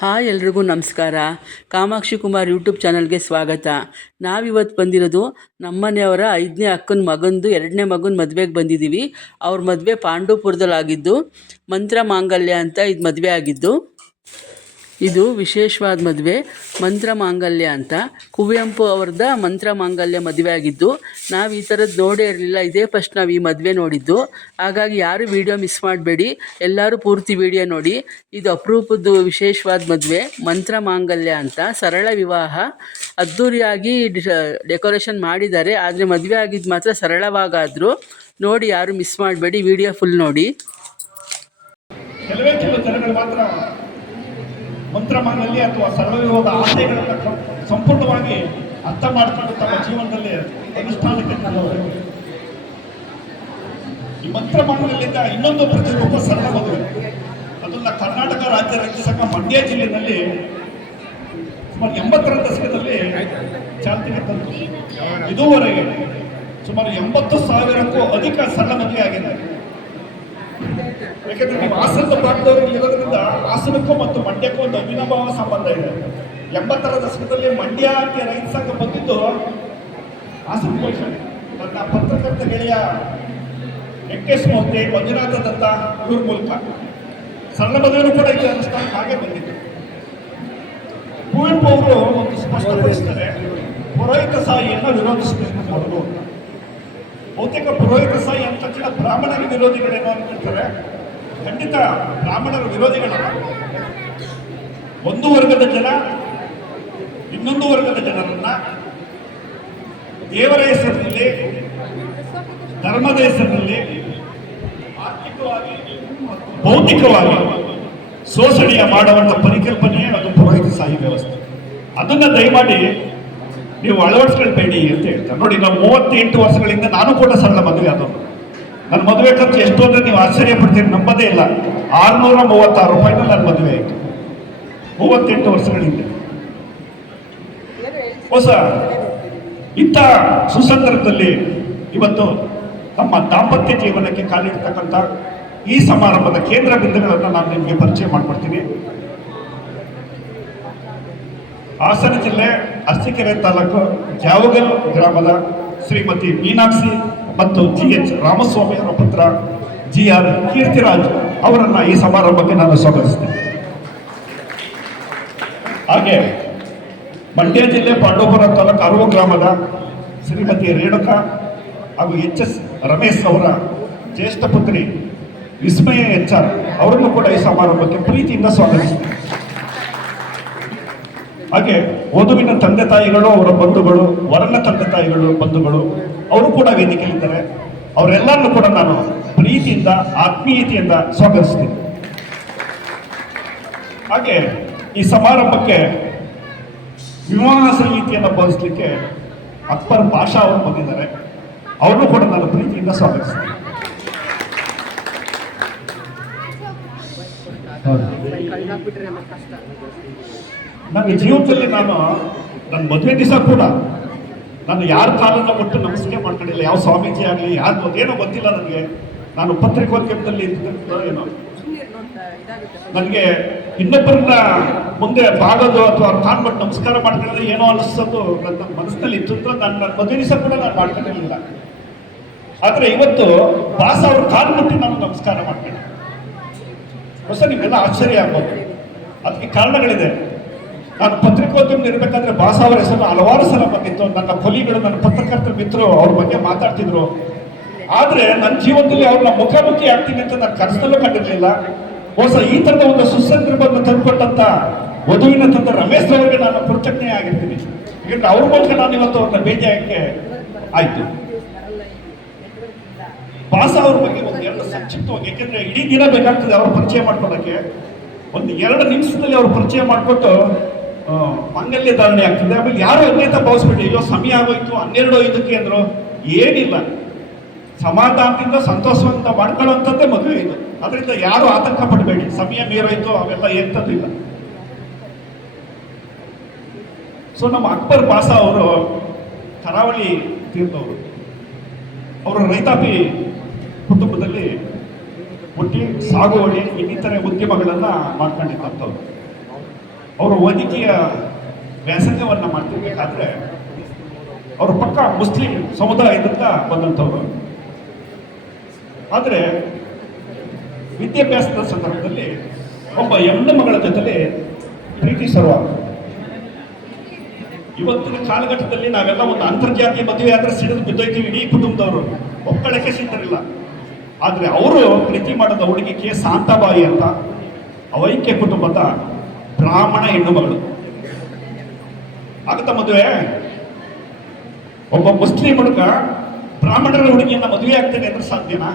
Hi ಎಲ್ರಿಗೂ ನಮಸ್ಕಾರ. Kamakshi Kumar YouTube ಚಾನಲ್ಗೆ ಸ್ವಾಗತ. ನಾವಿವತ್ತು ಬಂದಿರೋದು ನಮ್ಮನೆಯವರ ಐದನೇ ಅಕ್ಕನ ಮಗಂದು ಎರಡನೇ ಮಗನ ಮದುವೆಗೆ ಬಂದಿದ್ದೀವಿ ಅವ್ರ ಮದುವೆ ಪಾಂಡುಪುರದಲ್ಲಾಗಿದ್ದು ಮಂತ್ರ ಮಾಂಗಲ್ಯ ಅಂತ ಇದು ಮದುವೆ ಆಗಿದ್ದು. ಇದು ವಿಶೇಷವಾದ ಮದುವೆ, ಮಂತ್ರ ಮಾಂಗಲ್ಯ ಅಂತ. ಕುವೆಂಪು ಅವ್ರದ್ದ ಮಂತ್ರ ಮಾಂಗಲ್ಯ ಮದುವೆ ಆಗಿದ್ದು, ನಾವು ಈ ಥರದ್ದು ನೋಡೇ ಇರಲಿಲ್ಲ, ಇದೇ ಫಸ್ಟ್ ನಾವು ಈ ಮದುವೆ ನೋಡಿದ್ದು. ಹಾಗಾಗಿ ಯಾರು ವಿಡಿಯೋ ಮಿಸ್ ಮಾಡಬೇಡಿ, ಎಲ್ಲರೂ ಪೂರ್ತಿ ವಿಡಿಯೋ ನೋಡಿ. ಇದು ಅಪರೂಪದ್ದು ವಿಶೇಷವಾದ ಮದುವೆ, ಮಂತ್ರ ಮಾಂಗಲ್ಯ ಅಂತ. ಸರಳ ವಿವಾಹ. ಅದ್ಧೂರಿಯಾಗಿ ಡೆಕೋರೇಷನ್ ಮಾಡಿದ್ದಾರೆ, ಆದರೆ ಮದುವೆ ಆಗಿದ್ದು ಮಾತ್ರ ಸರಳವಾಗಾದರೂ. ನೋಡಿ ಯಾರು ಮಿಸ್ ಮಾಡಬೇಡಿ, ವಿಡಿಯೋ ಫುಲ್ ನೋಡಿ. ಕೆಲವೇ ಕೆಲವು ಜನಗಳು ಮಾತ್ರ ಮಂತ್ರಮಾನಲ್ಲಿ ಅಥವಾ ಸರ್ವವಿವಾದ ಆಶಯಗಳನ್ನು ಸಂಪೂರ್ಣವಾಗಿ ಅರ್ಥ ಮಾಡಿಕೊಂಡು ತಮ್ಮ ಜೀವನದಲ್ಲಿ ಅನುಷ್ಠಾನಕ್ಕೆ. ಈ ಮಂತ್ರಮಾನದಲ್ಲಿದ್ದ ಇನ್ನೊಂದು ಪ್ರತಿರೂಪ ಸರಳ ಮದುವೆ. ಅದನ್ನ ಕರ್ನಾಟಕ ರಾಜ್ಯ ರಕ್ಷಿಸಕ ಮಂಡ್ಯ ಜಿಲ್ಲೆಯಲ್ಲಿ ಸುಮಾರು ಎಂಬತ್ತರ ದಶಕದಲ್ಲಿ ಚಾಲ್ತಿಗೆ ತಂತು ಇದುವರೆಗೆ ಸುಮಾರು ಎಂಬತ್ತು ಸಾವಿರಕ್ಕೂ ಅಧಿಕ ಸರಳ ಮದುವೆ ಆಗಿದೆ ಯಾಕಂದ್ರೆ ನೀವು ಹಾಸನದ ಭಾಗದವರು ಇರೋದ್ರಿಂದ ಹಾಸನಕ್ಕೂ ಮತ್ತು ಮಂಡ್ಯಕ್ಕೂ ಒಂದು ಅವಿನಾಭಾವ ಸಂಬಂಧ ಇದೆ. ಎಂಬತ್ತರ ದಶಕದಲ್ಲಿ ಮಂಡ್ಯಕ್ಕೆ ರೈತ ಸಂಘ ಬಂದಿದ್ದು ಹಾಸನ ಪೋಷಣೆ ನನ್ನ ಪತ್ರಕರ್ತ ಗೆಳೆಯ ವೆಂಕಟೇಶ್ ಮೂರ್ತಿ, ಮಂಜುನಾಥ ದತ್ತ, ಇವ್ರ ಮೂಲಕ. ಸಣ್ಣ ಮದುವೆನೂ ಕೂಡ ಇಲ್ಲಿ ಅನುಷ್ಠಾನ ಹಾಗೆ ಬಂದಿದ್ದು. ಕುವೆಂಪು ಅವರು ಒಂದು ಸ್ಪಷ್ಟಪಡಿಸ್ತಾರೆ ಪುರೋಹಿತ ಸಾಯಿಯನ್ನು ವಿರೋಧಿಸಬೇಕು ಅವರು ಅಂತ. ಬಹುತೇಕ ಪುರೋಹಿತ ಸಾಯಿ ಅಂದ ತಕ್ಷಣ ಬ್ರಾಹ್ಮಣರ ಅಂತ ಅಂತಿರ್ತಾರೆ ಖಂಡಿತ ಬ್ರಾಹ್ಮಣರ ವಿರೋಧಿಗಳ. ಒಂದು ವರ್ಗದ ಜನ, ಇನ್ನೊಂದು ವರ್ಗದ ಜನರನ್ನ ದೇವರ ಹೆಸರಿನಲ್ಲಿ, ಧರ್ಮದ ಹೆಸರಿನಲ್ಲಿ ಆರ್ಥಿಕವಾಗಿ ಭೌತಿಕವಾಗಿ ಶೋಷಣೆಯ ಮಾಡುವಂಥ ಪರಿಕಲ್ಪನೆ ಅದು ಪುರೋಹಿತ ಸಾಹಿ ವ್ಯವಸ್ಥೆ. ಅದನ್ನ ದಯಮಾಡಿ ನೀವು ಅಳವಡಿಸ್ಕೊಳ್ಬೇಡಿ ಅಂತ ಹೇಳ್ತಾರೆ. ನೋಡಿ, ನಾವು ಮೂವತ್ತೆಂಟು ವರ್ಷಗಳಿಂದ ನಾನು ಕೂಡ ಸರಳ ಮದುವೆ ಆದವನು. ನನ್ನ ಮದುವೆ ಖರ್ಚು ಎಷ್ಟು ಅಂದ್ರೆ ನೀವು ಆಶ್ಚರ್ಯ ಪಡ್ತೀರಿ, ನಂಬದೇ ಇಲ್ಲ. ಆರ್ನೂರ ಮೂವತ್ತಾರು ರೂಪಾಯಿನಲ್ಲಿ ನನ್ನ ಮದುವೆ ಆಯಿತು. ಮೂವತ್ತೆಂಟು ವರ್ಷಗಳಿಂದ. ಹೊಸ, ಇಂಥ ಸುಸಂದರ್ಭದಲ್ಲಿ ಇವತ್ತು ತಮ್ಮ ದಾಂಪತ್ಯ ಜೀವನಕ್ಕೆ ಕಾಲಿಡ್ತಕ್ಕಂಥ ಈ ಸಮಾರಂಭದ ಕೇಂದ್ರ ಬಿಂದುಗಳನ್ನು ನಾನು ನಿಮಗೆ ಪರಿಚಯ ಮಾಡಿಕೊಡ್ತೀನಿ. ಹಾಸನ ಜಿಲ್ಲೆ ಅರಸೀಕೆರೆ ತಾಲೂಕು ಜಾವಗಲ್ ಗ್ರಾಮದ ಶ್ರೀಮತಿ ಮೀನಾಕ್ಷಿ ಮತ್ತು ಜಿ ಎಚ್ ರಾಮಸ್ವಾಮಿ ಅವರ ಪುತ್ರ ಜಿ ಆರ್ ಕೀರ್ತಿರಾಜ್ ಅವರನ್ನ ಈ ಸಮಾರಂಭಕ್ಕೆ ನಾನು ಸ್ವಾಗತಿಸ್ತೇನೆ. ಹಾಗೆ ಮಂಡ್ಯ ಜಿಲ್ಲೆ ಪಾಂಡವಪುರ ತಾಲೂಕು ಅರುವ ಗ್ರಾಮದ ಶ್ರೀಮತಿ ರೇಣುಕಾ ಹಾಗೂ ಎಚ್ ಎಸ್ ರಮೇಶ್ ಅವರ ಜ್ಯೇಷ್ಠ ಪುತ್ರಿ ವಿಸ್ಮಯ ಎಚ್ ಆರ್ ಅವರನ್ನು ಕೂಡ ಈ ಸಮಾರಂಭಕ್ಕೆ ಪ್ರೀತಿಯಿಂದ ಸ್ವಾಗತಿಸ್ತೇನೆ. ಹಾಗೆ ವಧುವಿನ ತಂದೆ ತಾಯಿಗಳು, ಅವರ ಬಂಧುಗಳು, ವರನ ತಂದೆ ತಾಯಿಗಳು, ಬಂಧುಗಳು, ಅವರು ಕೂಡ ವೇದಿಕೆ ವೇದಿಕೆಯಲ್ಲಿದ್ದಾರೆ ಅವರೆಲ್ಲರನ್ನು ಕೂಡ ನಾನು ಪ್ರೀತಿಯಿಂದ, ಆತ್ಮೀಯತೆಯಿಂದ ಸ್ವಾಗತಿಸ್ತೀನಿ. ಹಾಗೆ ಈ ಸಮಾರಂಭಕ್ಕೆ ವಿವಾಹ ಸಂಹಿತೆಯನ್ನು ಬೋಧಿಸಲಿಕ್ಕೆ ಅಕ್ಬರ್ ಭಾಷಾ ಅವರು ಬಂದಿದ್ದಾರೆ. ಅವ್ರನ್ನೂ ಕೂಡ ನಾನು ಪ್ರೀತಿಯಿಂದ ಸ್ವಾಗತಿಸ್ತೀನಿ. ನನ್ನ ಜೀವನದಲ್ಲಿ ನಾನು ನನ್ನ ಮದುವೆ ದಿವಸ ಕೂಡ ನಾನು ಯಾರ ಕಾಲನ್ನ ಮುಟ್ಟು ನಮಸ್ಕಾರ ಮಾಡ್ಕೊಂಡಿಲ್ಲ, ಯಾವ ಸ್ವಾಮೀಜಿ ಆಗಲಿ, ಯಾರು ಅದೇನೋ ಗೊತ್ತಿಲ್ಲ ನನಗೆ. ನಾನು ಪತ್ರಿಕೋದ್ಯಮದಲ್ಲಿ ಏನೋ. ನನಗೆ ಇನ್ನೊಬ್ಬರನ್ನ ಮುಂದೆ ಬಾಗೋದು ಅಥವಾ ಕಾಣ್ಬಿಟ್ಟು ನಮಸ್ಕಾರ ಮಾಡ್ಕೊಂಡಿಲ್ಲ ಏನೋ ಅನಿಸೋದು ನನ್ನ ಮನಸ್ಸಲ್ಲಿ ಇತ್ತು ನಾನು ನನ್ನ ಮದುವೆ ದಿವಸ ಕೂಡ ನಾನು ಮಾಡ್ಕೊಂಡಿರಲಿಲ್ಲ. ಆದರೆ ಇವತ್ತು ದಾಸ ಅವ್ರ ಕಾಲು ಮುಟ್ಟಿ ನಾನು ನಮಸ್ಕಾರ ಮಾಡ್ಕೊಂಡೆ ಹೊಸ ನಿಮ್ಗೆಲ್ಲ ಆಶ್ಚರ್ಯ ಆಗ್ಬೋದು. ಅದಕ್ಕೆ ಕಾರಣಗಳಿದೆ. ನಾನು ಪತ್ರಿಕೋದ್ಯಮ ಇರಬೇಕಾದ್ರೆ ಬಾಸ ಅವರ ಹೆಸರು ಹಲವಾರು ಸಲ ಬಂದಿತ್ತು. ನನ್ನ ಕೊಲಿಗಳು, ನನ್ನ ಪತ್ರಕರ್ತರ ಮಿತ್ರರು ಅವ್ರ ಬಗ್ಗೆ ಮಾತಾಡ್ತಿದ್ರು. ಆದ್ರೆ ನನ್ನ ಜೀವನದಲ್ಲಿ ಅವ್ರನ್ನ ಮುಖಾಮುಖಿ ಆಗ್ತೀನಿ ಅಂತ ನಾನು ಕನಸಲ್ಲೂ ಕಂಡಿರಲಿಲ್ಲ. ಹೊಸ ಈ ತರದ ಒಂದು ಸುಸಂದರ್ಭವನ್ನು ತಂದುಕೊಟ್ಟಂತ ವಧುವಿನ ತಂದ ರಮೇಶ್ ಅವರಿಗೆ ನಾನು ಕೃತಜ್ಞೆ ಆಗಿರ್ತೀನಿ. ಯಾಕಂದ್ರೆ ಅವ್ರ ಮೂಲಕ ನಾನು ಇವತ್ತು ಅವ್ರನ್ನ ಭೇಟಿಯಾಗಕ್ಕೆ ಆಯ್ತು. ಬಾಸ ಅವ್ರ ಬಗ್ಗೆ ಒಂದು ಎರಡು ಸಂಕ್ಷಿಪ್ತವಾಗಿ, ಯಾಕೆಂದ್ರೆ ಇಡೀ ದಿನ ಬೇಕಾಗ್ತದೆ ಅವ್ರ ಪರಿಚಯ ಮಾಡ್ಕೊಳ್ಳೋಕೆ ಒಂದು ಎರಡು ನಿಮಿಷದಲ್ಲಿ ಅವ್ರು ಪರಿಚಯ ಮಾಡಿಕೊಟ್ಟು ಮಾಂಗಲ್ಯ ಧಾರಣೆ ಆಗ್ತದೆ. ಆಮೇಲೆ ಯಾರು ಅನ್ಯತ ಭಾವಿಸ್ಬಿಟ್ಟು ಅಯ್ಯೋ, ಸಮಯ ಆಗೋಯ್ತು, ಹನ್ನೆರಡು ಐದಕ್ಕೆ ಅಂದ್ರು. ಏನಿಲ್ಲ. ಸಮಾಧಾನದಿಂದ ಸಂತೋಷವಂತ ಮಾಡ್ಕೊಳ್ಳೋಂಥದ್ದೇ ಮದುವೆ ಇದು. ಅದರಿಂದ ಯಾರು ಆತಂಕ ಪಡಬೇಡಿ. ಸಮಯ ಮೀರೋಯ್ತು, ಅವೆಲ್ಲ ಎಂಥದ್ದಿಲ್ಲ ಸೊ ನಮ್ಮ ಅಕ್ಬರ್ ಬಾಸ ಅವರು ಕರಾವಳಿ ತೀರ್ಥವರು. ಅವರು ರೈತಾಪಿ ಕುಟುಂಬದಲ್ಲಿ ಹುಟ್ಟಿ ಸಾಗುವಳಿ, ಇನ್ನಿತರ ಉದ್ಯಮಗಳನ್ನ ಮಾಡ್ಕೊಂಡಿದ್ದಂಥವ್ರು. ಅವರು ವೈದ್ಯಕೀಯ ವ್ಯಾಸಂಗವನ್ನು ಮಾಡ್ತಿರ್ಬೇಕಾದ್ರೆ ಅವರು ಪಕ್ಕ ಮುಸ್ಲಿಂ ಸಮುದಾಯದಿಂದ ಬಂದಂಥವ್ರು. ಆದರೆ ವಿದ್ಯಾಭ್ಯಾಸದ ಸಂದರ್ಭದಲ್ಲಿ ಒಬ್ಬ ಹೆಣ್ಣು ಮಗಳ ಜೊತೆಲಿ ಪ್ರೀತಿ ಸರ್ವ ಇವತ್ತಿನ ಕಾಲಘಟ್ಟದಲ್ಲಿ ನಾವೆಲ್ಲ ಒಂದು ಅಂತರ್ಜಾತಿ ಮದುವೆ ಆದ್ರೆ ಸಿಡಿದು ಬಿದ್ದೋಯ್ತೀವಿ ಇಡೀ ಕುಟುಂಬದವರು. ಒಕ್ಕಳಕ್ಕೆ ಸಿಗ್ತಿರಲಿಲ್ಲ ಆದರೆ ಅವರು ಪ್ರೀತಿ ಮಾಡಿದ ಹುಡುಗಿ ಕೆ. ಶಾಂತಾಬಾಯಿ ಅಂತ ಅವೈಕ್ಯ ಕುಟುಂಬದ ಬ್ರಾಹ್ಮಣ ಹೆಣ್ಣು ಮಗಳು ಆಗುತ್ತ ಮದುವೆ. ಒಬ್ಬ ಮುಸ್ಲಿಂ ಹುಡುಗ ಬ್ರಾಹ್ಮಣರ ಹುಡುಗಿಯನ್ನ ಮದುವೆ ಆಗ್ತೇನೆ ಅಂದ್ರೆ ಸಾಧ್ಯನಾ?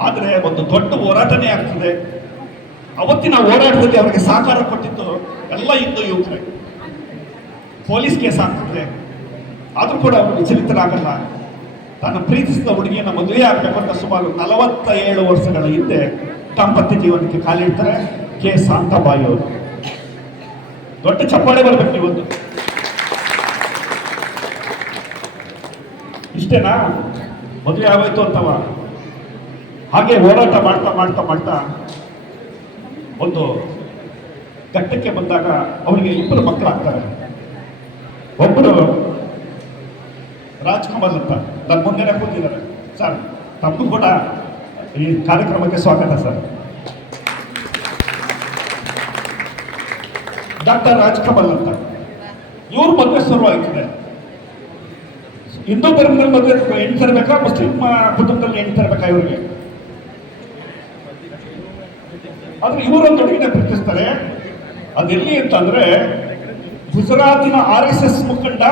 ಆದರೆ ಒಂದು ದೊಡ್ಡ ಹೋರಾಟನೇ ಆಗ್ತದೆ. ಅವತ್ತಿನ ಹೋರಾಟದಲ್ಲಿ ಅವರಿಗೆ ಸಹಕಾರ ಕೊಟ್ಟಿದ್ದು ಎಲ್ಲ ಹಿಂದೂ ಯುವಕರೇ. ಪೊಲೀಸ್ ಕೇಸ್ ಆಗ್ತದೆ. ಆದರೂ ಕೂಡ ಅವರು ವಿಚಲಿತರಾಗಲ್ಲ. ತಾನು ಪ್ರೀತಿಸಿದ ಹುಡುಗಿಯನ್ನ ಮದುವೆ ಆಗಬೇಕು ಸುಮಾರು ನಲವತ್ತ ಏಳು ವರ್ಷಗಳ ಹಿಂದೆ ದಾಂಪತ್ಯ ಜೀವನಕ್ಕೆ ಕಾಲಿಡ್ತಾರೆ. ಕೆ ಶಾಂತಾಬಾಯಿ ಅವರು. ದೊಡ್ಡ ಚಪ್ಪಾಳೆ ಬರ್ಬೇಕು ಇವತ್ತು. ಇಷ್ಟೇನಾ? ಮದುವೆ ಆಗೋಯ್ತು ಅಂತವ. ಹಾಗೆ ಹೋರಾಟ ಮಾಡ್ತಾ ಮಾಡ್ತಾ ಮಾಡ್ತಾ ಒಂದು ಘಟ್ಟಕ್ಕೆ ಬಂದಾಗ ಅವರಿಗೆ ಇಬ್ಬರು ಮಕ್ಕಳಾಗ್ತಾರೆ. ಒಬ್ಬರು ರಾಜ್ಕುಮಾರ್ ಅಂತ. ನನ್ನ ಮುಂದೆನೆ ಕೂತಿದ್ದಾರೆ. ಸರ್ ತಮ್ಮ ಕೂಡ ಈ ಕಾರ್ಯಕ್ರಮಕ್ಕೆ ಸ್ವಾಗತ ಸರ್. ಡಾಕ್ಟರ್ ರಾಜ್ಕಮಲ್ ಅಂತ. ಇವ್ರ ಮದುವೆ ಶುರುವಾಯ್ತದೆ ಹಿಂದೂ ಧರ್ಮದಲ್ಲಿ ಮದುವೆ ಹೆಣ್ಣು ತರಬೇಕಾ ಮುಸ್ಲಿಂ ಕುಟುಂಬದಲ್ಲಿ ಹೆಣ್ಣು ತರಬೇಕಾ ಇವ್ರಿಗೆ? ಆದ್ರೆ ಇವರೊಂದು ಹುಡುಗಿನ ಪ್ರೀತಿಸ್ತಾರೆ. ಅದೆಲ್ಲಿ ಅಂತಂದ್ರೆ, ಗುಜರಾತಿನ ಆರ್ ಎಸ್ ಎಸ್ ಮುಖಂಡ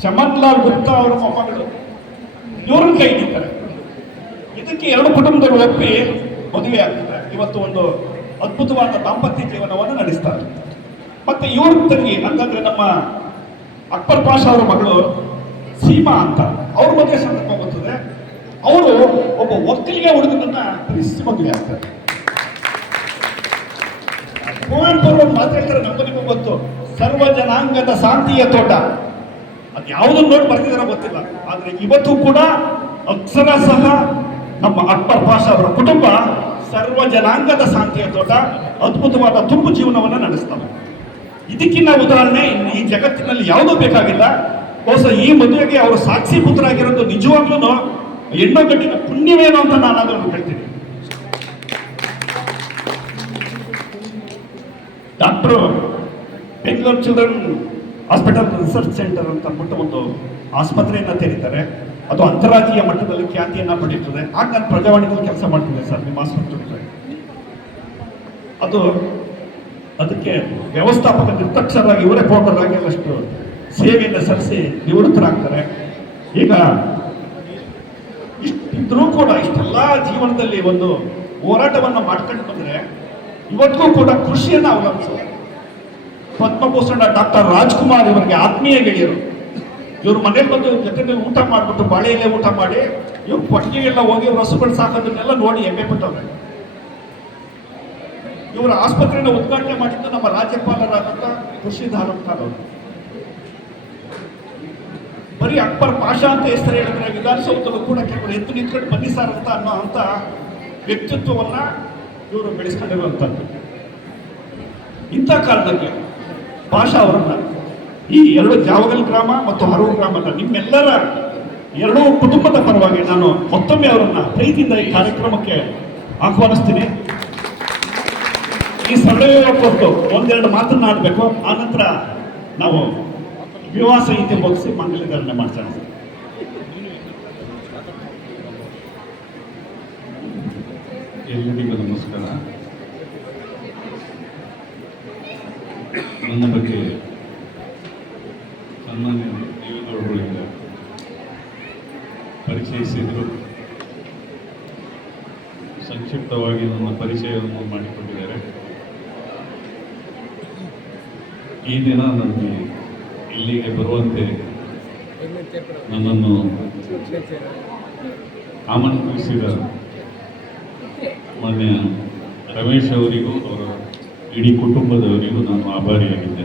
ಚಮನ್ ಲಾಲ್ ಗುಪ್ತಾ ಅವರ ಮೊಮ್ಮಗಳು. ಇವ್ರನ್ನ ಕೈ ಇದಕ್ಕೆ ಎರಡು ಕುಟುಂಬದವರು ಒಪ್ಪಿ ಮದುವೆ ಆಗ್ತದೆ. ಇವತ್ತು ಒಂದು ಅದ್ಭುತವಾದ ದಾಂಪತ್ಯ ಜೀವನವನ್ನು ನಡೆಸ್ತಾರೆ. ಮತ್ತೆ ಇವ್ರ ತಂಗಿ ಅಂತಂದ್ರೆ ನಮ್ಮ ಅಕ್ಬರ್ ಪಾಷಾ ಅವರ ಮಗಳು ಸೀಮಾ ಅಂತ, ಅವ್ರ ಬಗ್ಗೆ ಸಂದರ್ಭ ಬರ್ತದೆ ಅವರು ಒಬ್ಬ ಒಕ್ಕಲಿಗೆ ಹುಡುಗನನ್ನ ಕ್ರಿಸ್ತಿ ಮದುವೆ ಆಗ್ತಾರೆ ಕುವೆಂಪು ಅವರು ಒಂದು ನಮ್ಮ ನಿಮಗೂ ಗೊತ್ತು, ಸರ್ವ ಜನಾಂಗದ ಶಾಂತಿಯ ತೋಟ. ಅದು ಯಾವುದನ್ನು ನೋಡಿ ಬರ್ತಿದಾರೋ ಗೊತ್ತಿಲ್ಲ. ಆದ್ರೆ ಇವತ್ತು ಕೂಡ ಅಕ್ಷರ ಸಹ ನಮ್ಮ ಅಕ್ಬರ್ ಪಾಷಾ ಅವರ ಕುಟುಂಬ ಸರ್ವ ಜನಾಂಗದ ಶಾಂತಿಯ ತೋಟ, ಅದ್ಭುತವಾದ ತುಂಬು ಜೀವನವನ್ನು ನಡೆಸ್ತಾರೆ ಇದಕ್ಕಿನ್ನ ಉದಾಹರಣೆ, ಈ ಜಗತ್ತಿನಲ್ಲಿ ಯಾವುದೂ ಬೇಕಾಗಿಲ್ಲ. ಬಹುಶಃ ಈ ಮದುವೆಗೆ ಅವರು ಸಾಕ್ಷಿ ಪುತ್ರರಾಗಿರೋದು ನಿಜವಾಗ್ಲೂ ಹೆಣ್ಣು ಗಟ್ಟಿನ ಪುಣ್ಯವೇನು ಅಂತ ನಾನು ಅದನ್ನು ಹೇಳ್ತೀನಿ. Doctor, Bengaluru children hospital research centre ಅಂತ ಅಂದ್ಬಿಟ್ಟು ಒಂದು ಆಸ್ಪತ್ರೆಯನ್ನ ತೆರೀತಾರೆ. ಅದು ಅಂತಾರಾಜ್ಯ ಮಟ್ಟದಲ್ಲಿ ಖ್ಯಾತಿಯನ್ನ ಪಡೆಯುತ್ತದೆ. ಆಗ ನಾನು ಪ್ರಜಾವಾಣಿಗಳು ಕೆಲಸ ಮಾಡ್ತಿದ್ದೆ ಸರ್, ನಿಮ್ಮ ಆಸ್ಪತ್ರೆ ಅದು ಅದಕ್ಕೆ ವ್ಯವಸ್ಥಾಪಕ ನಿರ್ದಕ್ಷರಾಗಿ ಇವರೇ ಫೌಂಡರ್ ಆಗಿ ಅಷ್ಟು ಸೇವೆಯನ್ನು ಸಲ್ಲಿಸಿ ನಿವೃತ್ತರಾಗ್ತಾರೆ. ಈಗ ಇಷ್ಟಿದ್ರೂ ಕೂಡ ಇಷ್ಟೆಲ್ಲ ಜೀವನದಲ್ಲಿ ಒಂದು ಹೋರಾಟವನ್ನು ಮಾಡ್ಕೊಂಡು ಬಂದರೆ ಇವತ್ತಿಗೂ ಕೂಡ ಕೃಷಿಯನ್ನು ಅವಲಂಬಿಸೋದು. ಪದ್ಮಭೂಷಣ ಡಾಕ್ಟರ್ ರಾಜ್ಕುಮಾರ್ ಇವರಿಗೆ ಆತ್ಮೀಯ ಗೆಳೆಯರು. ಇವ್ರ ಮನೇಲಿ ಬಂದು ಜೊತೆಗೆ ಊಟ ಮಾಡಿಬಿಟ್ಟು ಬಾಳೆಯಲ್ಲೇ ಊಟ ಮಾಡಿ, ಇವ್ರು ಕೊಟ್ಟಿಗೆಲ್ಲ ಹೋಗಿ ಹಸುಗಳು ಸಾಕೋದನ್ನೆಲ್ಲ ನೋಡಿ ಹೆಮ್ಮೆ ಪಟ್ಟವ್ರೆ. ಇವರ ಆಸ್ಪತ್ರೆಯನ್ನು ಉದ್ಘಾಟನೆ ಮಾಡಿದ್ದು ನಮ್ಮ ರಾಜ್ಯಪಾಲರಾದಂಥ ಖುಷಿಧಾರ್ ಅವರು. ಬರೀ ಅಕ್ಬರ್ ಪಾಷಾ ಅಂತ ಹೆಸರು ಹೇಳಿದ್ರೆ ವಿಧಾನಸೌಧದಲ್ಲೂ ಕೂಡ ಕೆಲವರು ಎತ್ತು ನಿಂತ್ಕೊಂಡು ಬನ್ನಿ ಸರ್ ಅಂತ ಅನ್ನೋ ಅಂತ ವ್ಯಕ್ತಿತ್ವವನ್ನ ಇವರು ಬೆಳೆಸ್ಕೊಂಡಿರುವಂಥದ್ದು ಇಂಥ ಕಾಲದಲ್ಲಿ ಪಾಷಾ ಅವರನ್ನ ಈ ಎರಡು ಜಾವಗಲ್ ಗ್ರಾಮ ಮತ್ತು ಹರವು ಗ್ರಾಮದ ನಿಮ್ಮೆಲ್ಲರ ಎರಡೂ ಕುಟುಂಬದ ಪರವಾಗಿ ನಾನು ಮತ್ತೊಮ್ಮೆ ಅವರನ್ನ ಪ್ರೀತಿಯಿಂದ ಈ ಕಾರ್ಯಕ್ರಮಕ್ಕೆ ಆಹ್ವಾನಿಸ್ತೀನಿ. ಈ ಸಭೆಯ ಕೊಟ್ಟು ಒಂದೆರಡು ಮಾತನ್ನ ಆಡಬೇಕು ಆನಂತರ ನಾವು ವಿವಾಹ ಸಂಹಿತೆ ಮುಗಿಸಿ ಮಂಗಲಧಾರಣೆ ಮಾಡ್ತಾ ಎಲ್ಲರಿಗೂ ನಮಸ್ಕಾರ. ನನ್ನ ಬಗ್ಗೆ ಈ ದಿನ ನನಗೆ ಇಲ್ಲಿಗೆ ಬರುವಂತೆ ನನ್ನನ್ನು ಆಮಂತ್ರಿಸಿದ ಮಾನ್ಯ ರಮೇಶ್ ಅವರಿಗೂ, ಅವರ ಇಡೀ ಕುಟುಂಬದವರಿಗೂ ನಾನು ಆಭಾರಿಯಾಗಿದ್ದೆ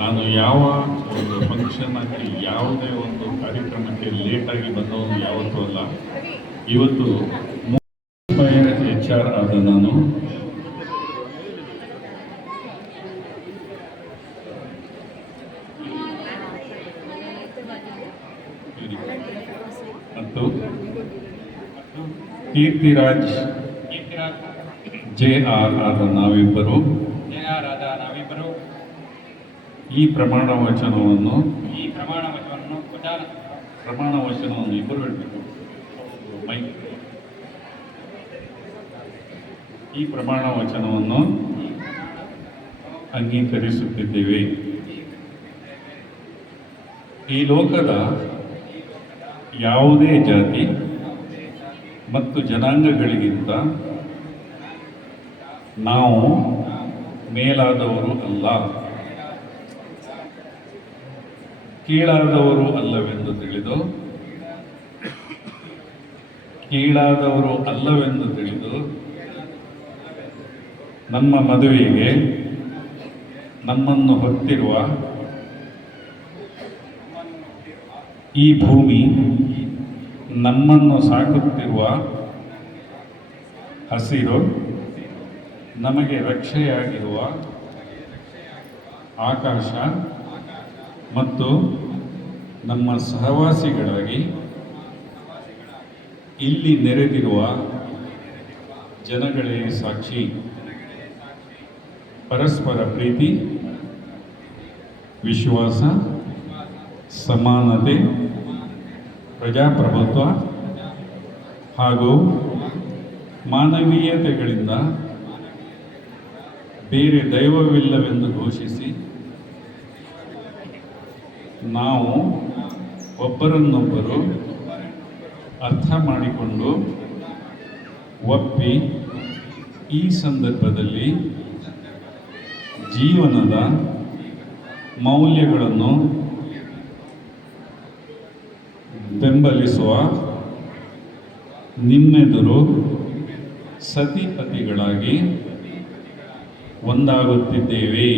ನಾನು ಯಾವ ಒಂದು ಫಂಕ್ಷನ್ ಆಗಲಿ ಯಾವುದೇ ಒಂದು ಕಾರ್ಯಕ್ರಮಕ್ಕೆ ಲೇಟಾಗಿ ಬಂದವನು ಯಾವತ್ತೂ ಅಲ್ಲ. ಇವತ್ತು ಎಚ್ ಆರ್ ಆದ ನಾನು ಕೀರ್ತಿರಾಜ್, ಜೆ ಆರ್ ಆದ ನಾವಿಬ್ಬರು. ಜಯರಾದ ನಾವಿಬ್ಬರು ಈ ಪ್ರಮಾಣ ವಚನವನ್ನು ಈ ಪ್ರಮಾಣ ವಚನವನ್ನು ಪ್ರಮಾಣ ವಚನವನ್ನು ಇಬ್ಬರು ಹೇಳಬೇಕು. ಈ ಪ್ರಮಾಣ ವಚನವನ್ನು ಅಂಗೀಕರಿಸುತ್ತಿದ್ದೇವೆ. ಈ ಲೋಕದ ಯಾವುದೇ ಜಾತಿ ಮತ್ತು ಜನಾಂಗಗಳಿಗಿಂತ ನಾವು ಮೇಲಾದವರು ಅಲ್ಲ. ಕೀಳಾದವರು ಅಲ್ಲವೆಂದು ತಿಳಿದು, ಕೀಳಾದವರು ಅಲ್ಲವೆಂದು ತಿಳಿದು ನಮ್ಮ ಮದುವೆಗೆ ನಮ್ಮನ್ನು ಹೊತ್ತಿರುವ ಈ ಭೂಮಿ ನಮ್ಮನ್ನು ಸಾಕುತ್ತಿರುವ ಹಸಿರು ನಮಗೆ ರಕ್ಷೆಯಾಗಿರುವ ಆಕಾಶ ಮತ್ತು ನಮ್ಮ ಸಹವಾಸಿಗಳಾಗಿ ಇಲ್ಲಿ ನೆರೆದಿರುವ ಜನಗಳೇ ಸಾಕ್ಷಿ. ಪರಸ್ಪರ ಪ್ರೀತಿ, ವಿಶ್ವಾಸ, ಸಮಾನತೆ ಪ್ರಜಾಪ್ರಭುತ್ವ ಹಾಗೂ ಮಾನವೀಯತೆಗಳಿಂದ ಬೇರೆ ದೈವವಿಲ್ಲವೆಂದು ಘೋಷಿಸಿ ನಾವು ಒಬ್ಬರನ್ನೊಬ್ಬರು ಅರ್ಥ ಮಾಡಿಕೊಂಡು ಒಪ್ಪಿ ಈ ಸಂದರ್ಭದಲ್ಲಿ ಜೀವನದ ಮೌಲ್ಯಗಳನ್ನು ಬೆಂಬಲಿಸುವ ನಿಮ್ಮೆದುರು ಸತಿಪತಿಗಳಾಗಿ ಒಂದಾಗುತ್ತಿದ್ದೇವೆ.